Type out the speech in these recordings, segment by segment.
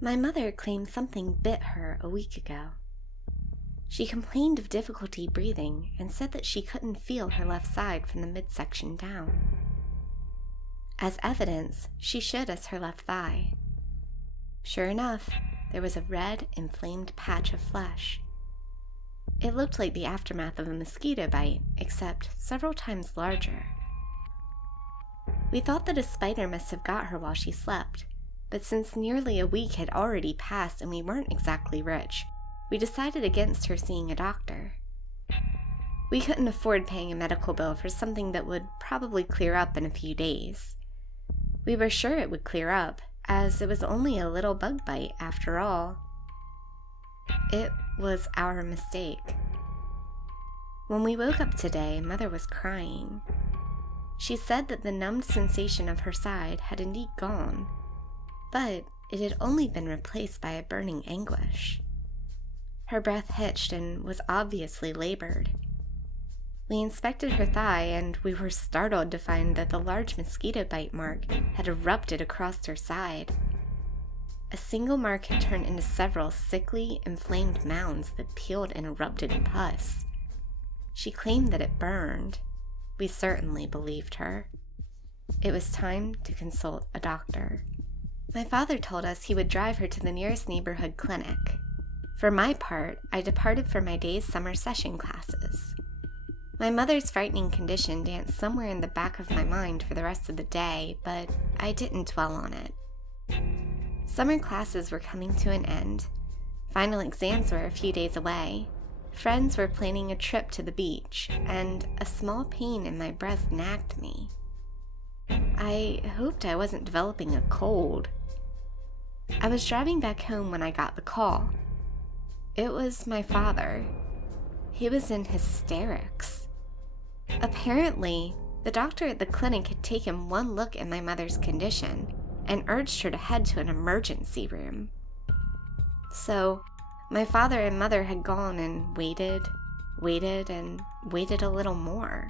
My mother claimed something bit her a week ago. She complained of difficulty breathing and said that she couldn't feel her left side from the midsection down. As evidence, she showed us her left thigh. Sure enough, there was a red, inflamed patch of flesh. It looked like the aftermath of a mosquito bite, except several times larger. We thought that a spider must have got her while she slept, but since nearly a week had already passed and we weren't exactly rich, we decided against her seeing a doctor. We couldn't afford paying a medical bill for something that would probably clear up in a few days. We were sure it would clear up, as it was only a little bug bite after all. It was our mistake. When we woke up today, Mother was crying. She said that the numbed sensation of her side had indeed gone, but it had only been replaced by a burning anguish. Her breath hitched and was obviously labored. We inspected her thigh, and we were startled to find that the large mosquito bite mark had erupted across her side. A single mark had turned into several sickly, inflamed mounds that peeled and erupted in pus. She claimed that it burned. We certainly believed her. It was time to consult a doctor. My father told us he would drive her to the nearest neighborhood clinic. For my part, I departed for my day's summer session classes. My mother's frightening condition danced somewhere in the back of my mind for the rest of the day, but I didn't dwell on it. Summer classes were coming to an end. Final exams were a few days away. Friends were planning a trip to the beach, and a small pain in my breast nagged me. I hoped I wasn't developing a cold. I was driving back home when I got the call. It was my father. He was in hysterics. Apparently, the doctor at the clinic had taken one look at my mother's condition and urged her to head to an emergency room. So, my father and mother had gone and waited a little more.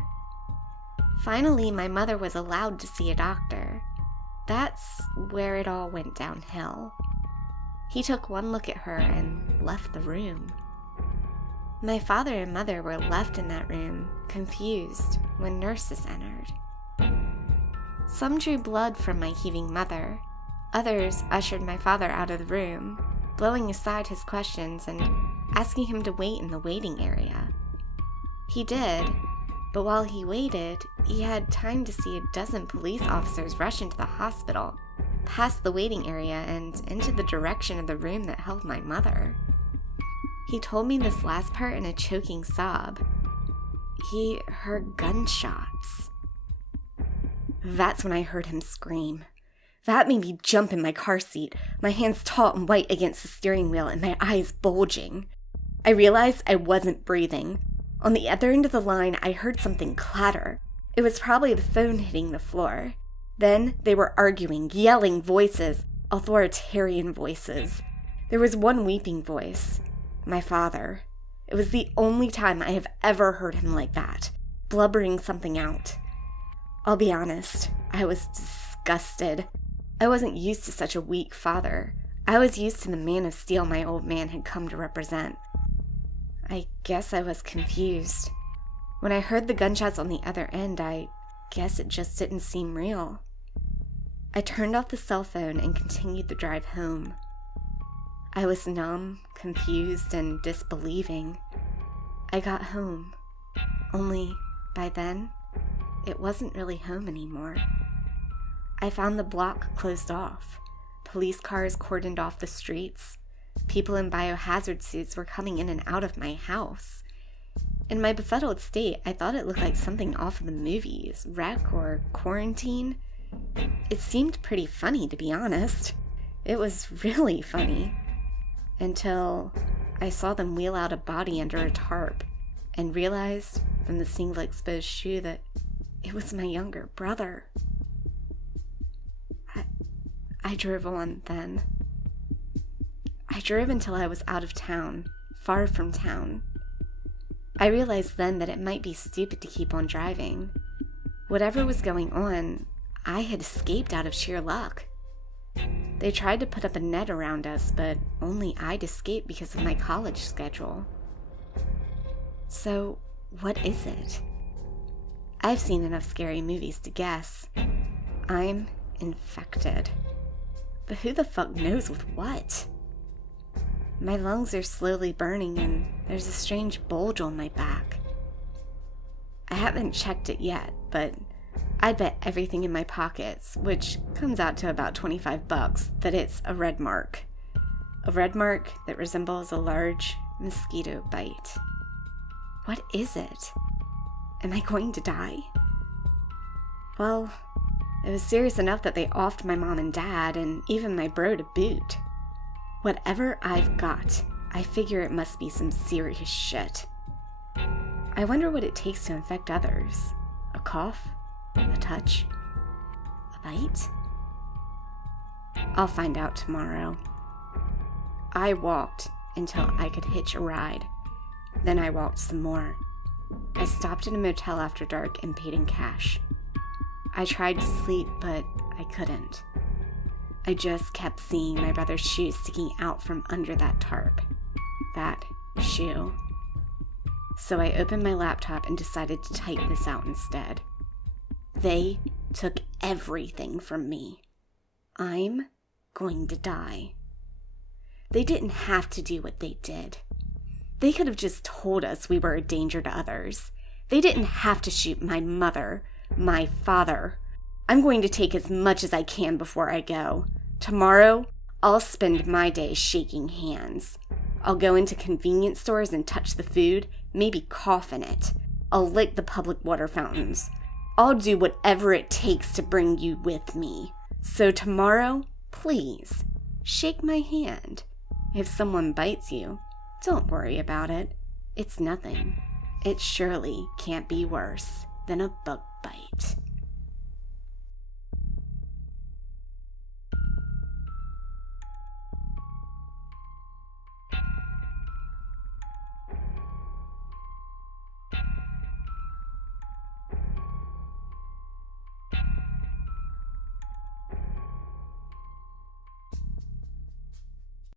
Finally, my mother was allowed to see a doctor. That's where it all went downhill. He took one look at her and left the room. My father and mother were left in that room, confused, when nurses entered. Some drew blood from my heaving mother. Others ushered my father out of the room, blowing aside his questions and asking him to wait in the waiting area. He did, but while he waited, he had time to see a dozen police officers rush into the hospital, past the waiting area and into the direction of the room that held my mother. He told me this last part in a choking sob. He heard gunshots. That's when I heard him scream. That made me jump in my car seat, my hands taut and white against the steering wheel and my eyes bulging. I realized I wasn't breathing. On the other end of the line, I heard something clatter. It was probably the phone hitting the floor. Then they were arguing, yelling voices, authoritarian voices. There was one weeping voice. My father. It was the only time I have ever heard him like that, blubbering something out. I'll be honest, I was disgusted. I wasn't used to such a weak father. I was used to the man of steel my old man had come to represent. I guess I was confused. When I heard the gunshots on the other end, I guess it just didn't seem real. I turned off the cell phone and continued the drive home. I was numb, confused, and disbelieving. I got home. Only, by then, it wasn't really home anymore. I found the block closed off. Police cars cordoned off the streets. People in biohazard suits were coming in and out of my house. In my befuddled state, I thought it looked like something off of the movies, Wreck or Quarantine. It seemed pretty funny, to be honest. It was really funny. Until I saw them wheel out a body under a tarp and realized from the single exposed shoe that it was my younger brother. I drove on then. I drove until I was out of town, far from town. I realized then that it might be stupid to keep on driving. Whatever was going on, I had escaped out of sheer luck. They tried to put up a net around us, but only I'd escape because of my college schedule. So, what is it? I've seen enough scary movies to guess. I'm infected. But who the fuck knows with what? My lungs are slowly burning and there's a strange bulge on my back. I haven't checked it yet, but I'd bet everything in my pockets, which comes out to about $25, that it's a red mark. A red mark that resembles a large mosquito bite. What is it? Am I going to die? Well, it was serious enough that they offed my mom and dad, and even my bro to boot. Whatever I've got, I figure it must be some serious shit. I wonder what it takes to infect others. A cough? A touch? A bite? I'll find out tomorrow. I walked until I could hitch a ride. Then I walked some more. I stopped at a motel after dark and paid in cash. I tried to sleep, but I couldn't. I just kept seeing my brother's shoe sticking out from under that tarp. That shoe. So I opened my laptop and decided to type this out instead. They took everything from me. I'm going to die. They didn't have to do what they did. They could have just told us we were a danger to others. They didn't have to shoot my mother, my father. I'm going to take as much as I can before I go. Tomorrow, I'll spend my day shaking hands. I'll go into convenience stores and touch the food, maybe cough in it. I'll lick the public water fountains. I'll do whatever it takes to bring you with me. So tomorrow, please, shake my hand. If someone bites you, don't worry about it. It's nothing. It surely can't be worse than a bug bite.